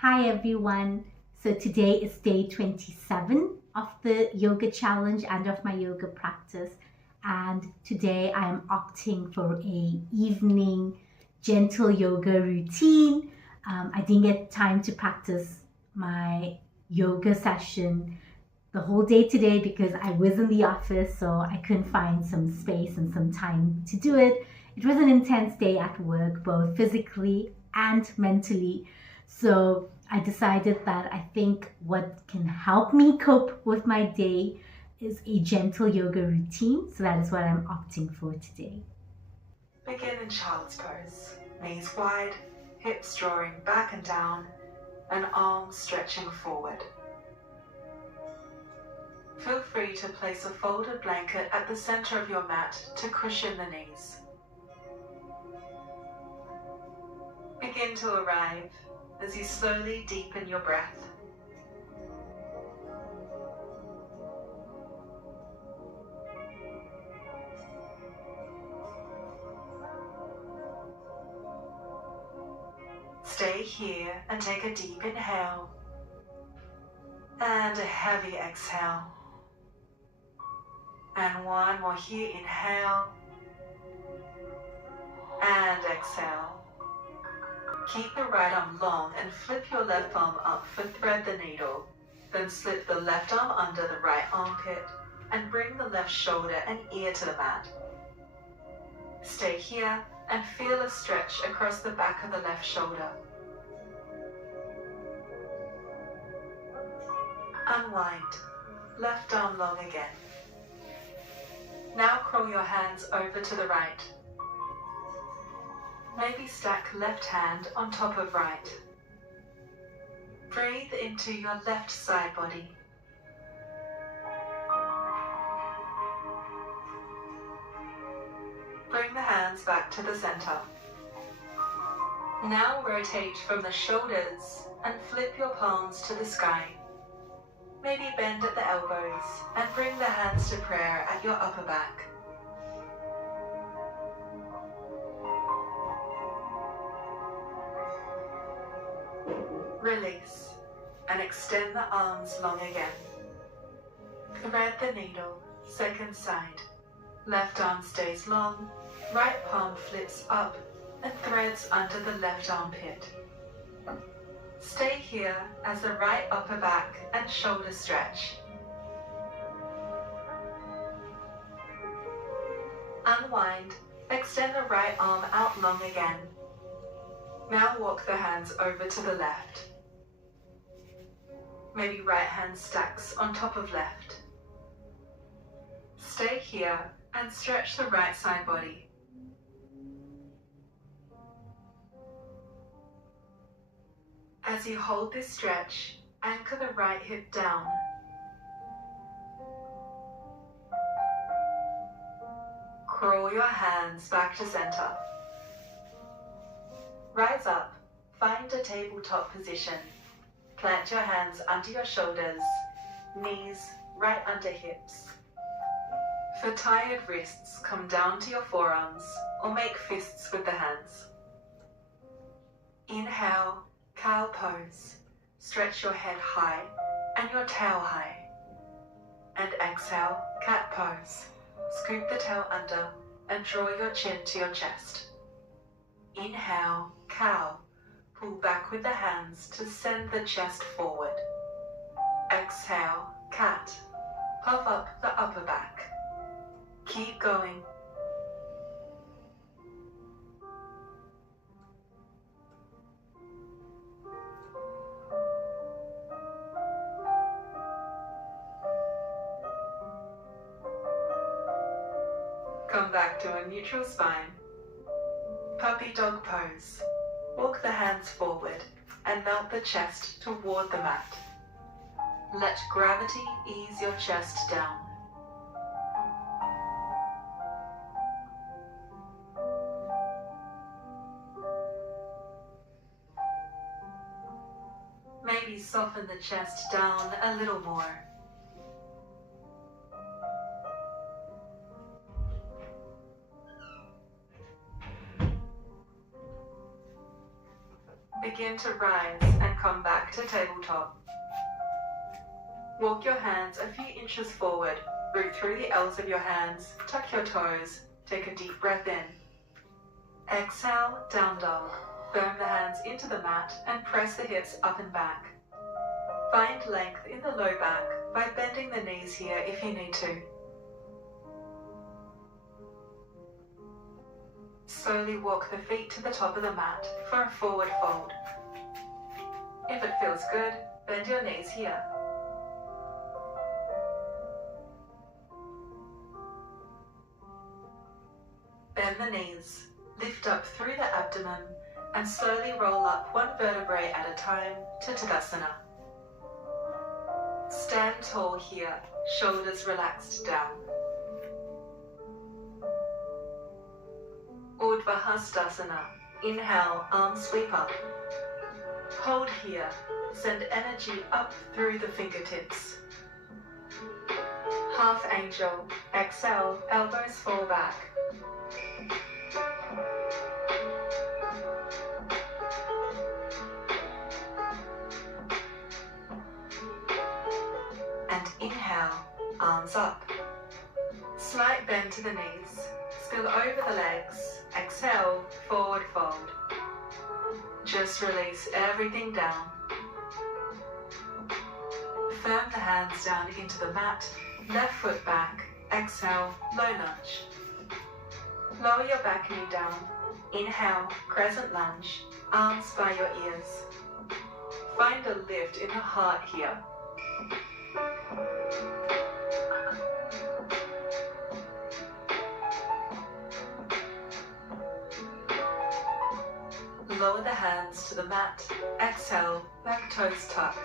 Hi everyone. So today is day 27 of the yoga challenge and of my yoga practice. And today I am opting for a evening gentle yoga routine. I didn't get time to practice my yoga session the whole day today because I was in the office, so I couldn't find some space and some time to do it. It was an intense day at work, both physically and mentally. So I decided that I think what can help me cope with my day is a gentle yoga routine. So that is what I'm opting for today. Begin in child's pose. Knees wide, hips drawing back and down, and arms stretching forward. Feel free to place a folded blanket at the center of your mat to cushion the knees. Begin to arrive as you slowly deepen your breath. Stay here and take a deep inhale and a heavy exhale. And one more here, inhale and exhale. Keep the right arm long and flip your left palm up for thread the needle. Then slip the left arm under the right armpit and bring the left shoulder and ear to the mat. Stay here and feel a stretch across the back of the left shoulder. Unwind. Left arm long again. Now crawl your hands over to the right. Maybe stack left hand on top of right. Breathe into your left side body. Bring the hands back to the center. Now rotate from the shoulders and flip your palms to the sky. Maybe bend at the elbows and bring the hands to prayer at your upper back. Release and extend the arms long again. Thread the needle, second side. Left arm stays long, right palm flips up and threads under the left armpit. Stay here as the right upper back and shoulder stretch. Unwind, extend the right arm out long again. Now walk the hands over to the left. Maybe right hand stacks on top of left. Stay here and stretch the right side body. As you hold this stretch, anchor the right hip down. Crawl your hands back to center. Rise up, find a tabletop position. Plant your hands under your shoulders, knees right under hips. For tired wrists, come down to your forearms or make fists with the hands. Inhale, cow pose. Stretch your head high and your tail high. And exhale, cat pose. Scoop the tail under and draw your chin to your chest. Inhale, cow. Pull back with the hands to send the chest forward. Exhale, cat. Puff up the upper back. Keep going. Come back to a neutral spine. Puppy dog pose. Walk the hands forward and melt the chest toward the mat. Let gravity ease your chest down. Maybe soften the chest down a little more. Begin to rise and come back back to tabletop. Walk your hands a few inches forward, root through the L's of your hands, tuck your toes, take a deep breath in. Exhale, down dog. Firm the hands into the mat and press the hips up and back. Find length in the low back by bending the knees here if you need to. Slowly walk the feet to the top of the mat for a forward fold. If it feels good, bend your knees here. Bend the knees, lift up through the abdomen, and slowly roll up one vertebrae at a time to Tadasana. Stand tall here, shoulders relaxed down. Urdhva Hastasana. Inhale, arms sweep up. Hold here, send energy up through the fingertips. Half angel. Exhale, elbows fall back. And inhale, arms up. Slight bend to the knees. Spill over the legs. Exhale, forward fold. Just release everything down. Firm the hands down into the mat. Left foot back. Exhale, low lunge. Lower your back knee down. Inhale, crescent lunge. Arms by your ears. Find a lift in the heart here. Lower the hands to the mat. Exhale, back toes tuck,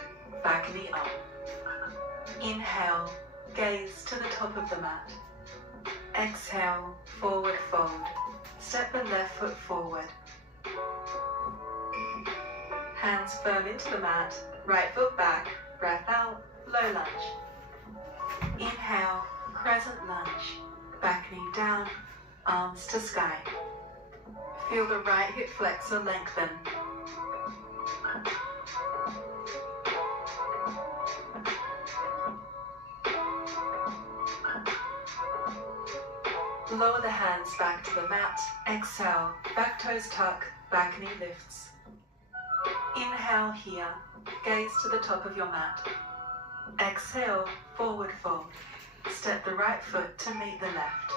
back knee up. Inhale, gaze to the top of the mat. Exhale, forward fold. Step the left foot forward. Hands firm into the mat, right foot back, breath out, low lunge. Inhale, crescent lunge, back knee down, arms to sky. Feel the right hip flexor lengthen. Lower the hands back to the mat. Exhale, back toes tuck, back knee lifts. Inhale here, gaze to the top of your mat. Exhale, forward fold. Step the right foot to meet the left.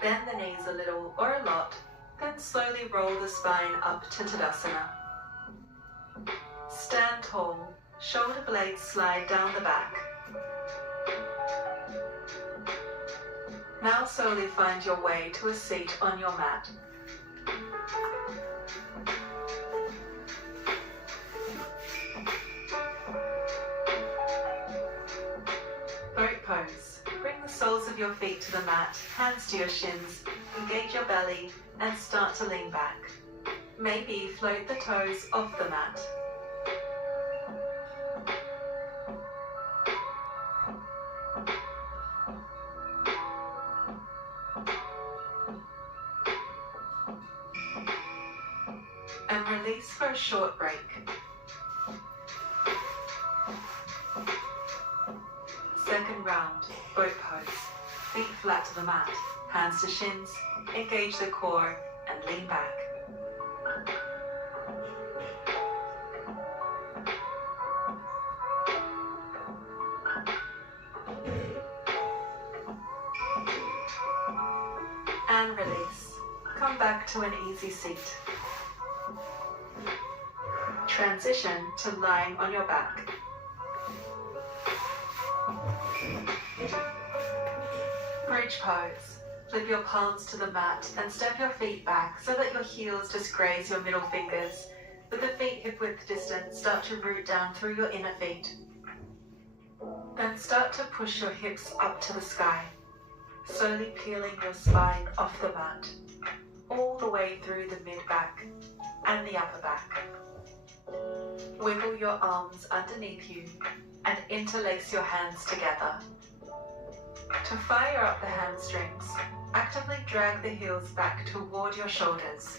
Bend the knees a little or a lot, then slowly roll the spine up to Tadasana. Stand tall, shoulder blades slide down the back. Now slowly find your way to a seat on your mat. Boat pose. Bring the soles of your feet to the mat, hands to your shins, engage your belly, and start to lean back. Maybe float the toes off the mat. And release for a short break. Second round, boat pose. Feet flat to the mat, hands to shins, engage the core and lean back. And release. Come back to an easy seat. Transition to lying on your back. Bridge pose. Flip your palms to the mat and step your feet back so that your heels just graze your middle fingers. With the feet hip width distance, start to root down through your inner feet. Then start to push your hips up to the sky, slowly peeling your spine off the mat, all the way through the mid-back and the upper back. Wiggle your arms underneath you and interlace your hands together. To fire up the hamstrings, actively drag the heels back toward your shoulders.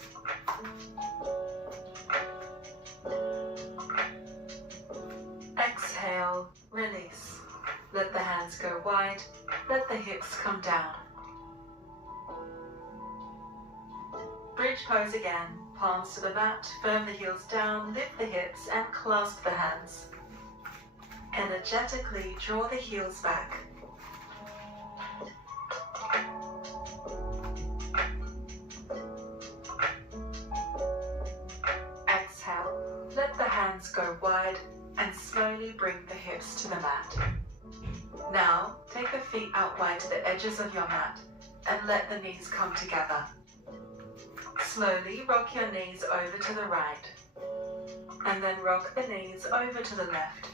hips come down. Bridge pose again. Palms to the mat, firm the heels down, lift the hips and clasp the hands. Energetically draw the heels back. Exhale, let the hands go wide and slowly bring the hips to the mat. Now, take the feet out wide to the edges of your mat and let the knees come together. Slowly rock your knees over to the right and then rock the knees over to the left.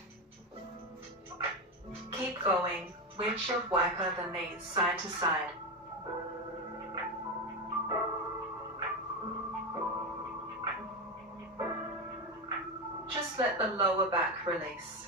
Keep going, windshield wiper the knees side to side. Just let the lower back release.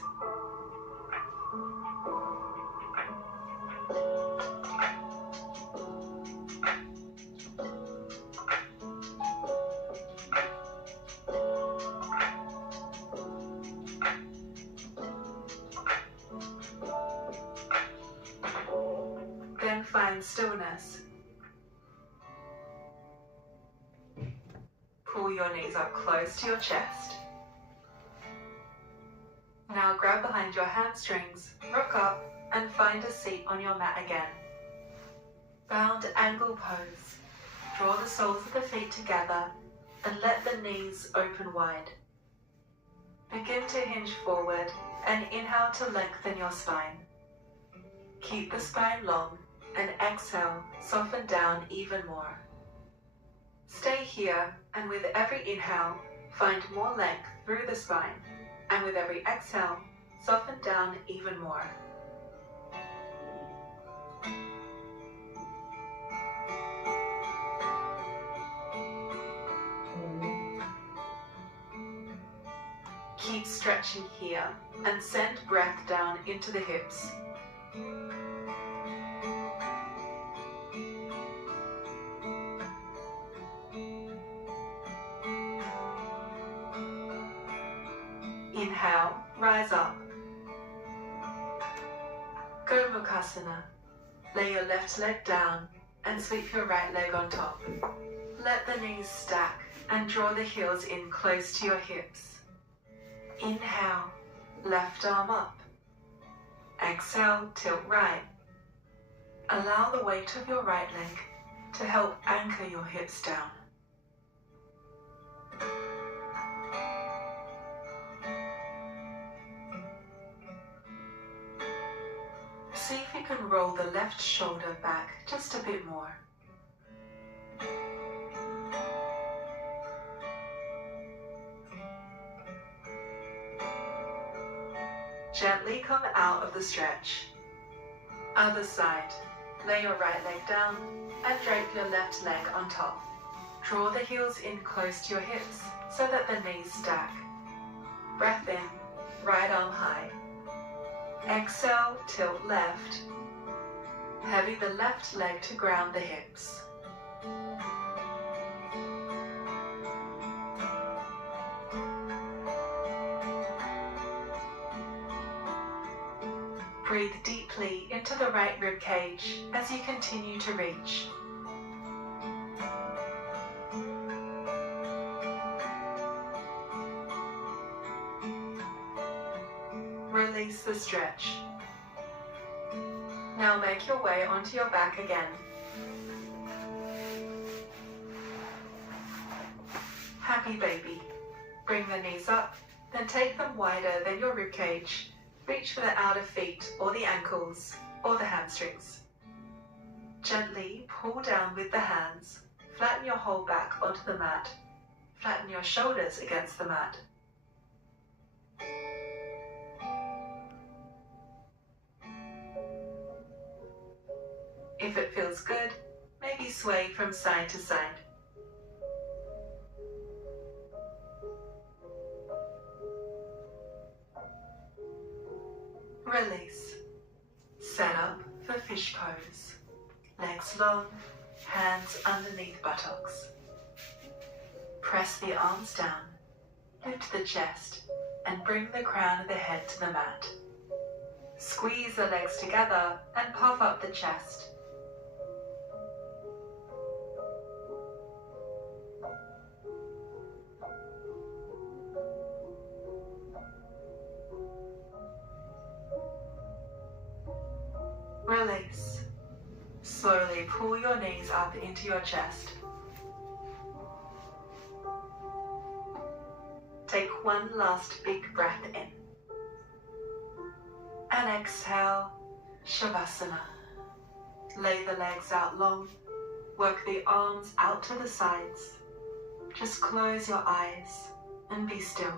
Then find stillness. Pull your knees up close to your chest. Now grab behind your hamstrings, rock up and find a seat on your mat again. Bound angle pose. Draw the soles of the feet together and let the knees open wide. Begin to hinge forward and inhale to lengthen your spine. Keep the spine long and exhale, soften down even more. Stay here and with every inhale, find more length through the spine. And with every exhale, soften down even more. Keep stretching here and send breath down into the hips. Inhale, rise up. Gomukhasana. Lay your left leg down and sweep your right leg on top. Let the knees stack and draw the heels in close to your hips. Inhale, left arm up. Exhale, tilt right. Allow the weight of your right leg to help anchor your hips down. See if you can roll the left shoulder back just a bit more. Gently come out of the stretch. Other side. Lay your right leg down and drape your left leg on top. Draw the heels in close to your hips so that the knees stack. Breath in, right arm high. Exhale, tilt left. Heavy the left leg to ground the hips. Breathe deeply into the right rib cage as you continue to reach. Release the stretch. Now make your way onto your back again. Happy baby. Bring the knees up, then take them wider than your rib cage. Reach for the outer feet or the ankles or the hamstrings. Gently pull down with the hands. Flatten your whole back onto the mat. Flatten your shoulders against the mat. If it feels good, maybe sway from side to side. Release. Set up for fish pose. Legs long, hands underneath buttocks. Press the arms down, lift the chest, and bring the crown of the head to the mat. Squeeze the legs together and puff up the chest. Release. Slowly pull your knees up into your chest. Take one last big breath in. And exhale, Shavasana. Lay the legs out long. Work the arms out to the sides. Just close your eyes and be still.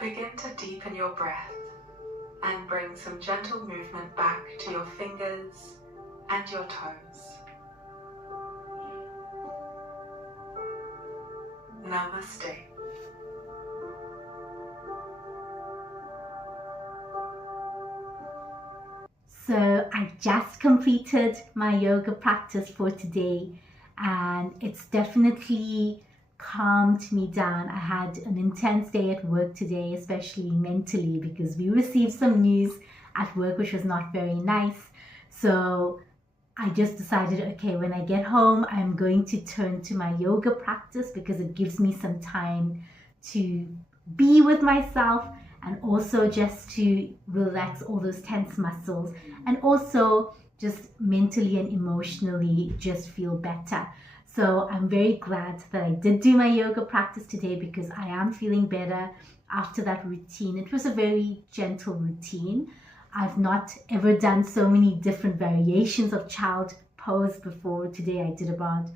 Begin to deepen your breath and bring some gentle movement back to your fingers and your toes. Namaste. So I just completed my yoga practice for today, and it's definitely calmed me down. I had an intense day at work today, especially mentally, because we received some news at work which was not very nice. So I just decided, okay, when I get home, I'm going to turn to my yoga practice because it gives me some time to be with myself and also just to relax all those tense muscles and also just mentally and emotionally just feel better. So I'm very glad that I did do my yoga practice today because I am feeling better after that routine. It was a very gentle routine. I've not ever done so many different variations of child pose before. Today I did about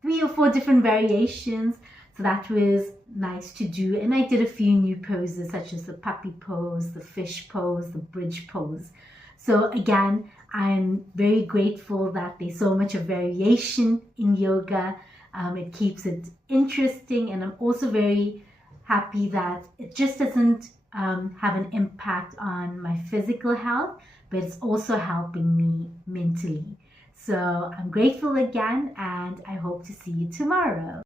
3 or 4 different variations. So that was nice to do. And I did a few new poses such as the puppy pose, the fish pose, the bridge pose. So again, I'm very grateful that there's so much of variation in yoga. It keeps it interesting, and I'm also very happy that it just doesn't have an impact on my physical health, but it's also helping me mentally. So I'm grateful again, and I hope to see you tomorrow.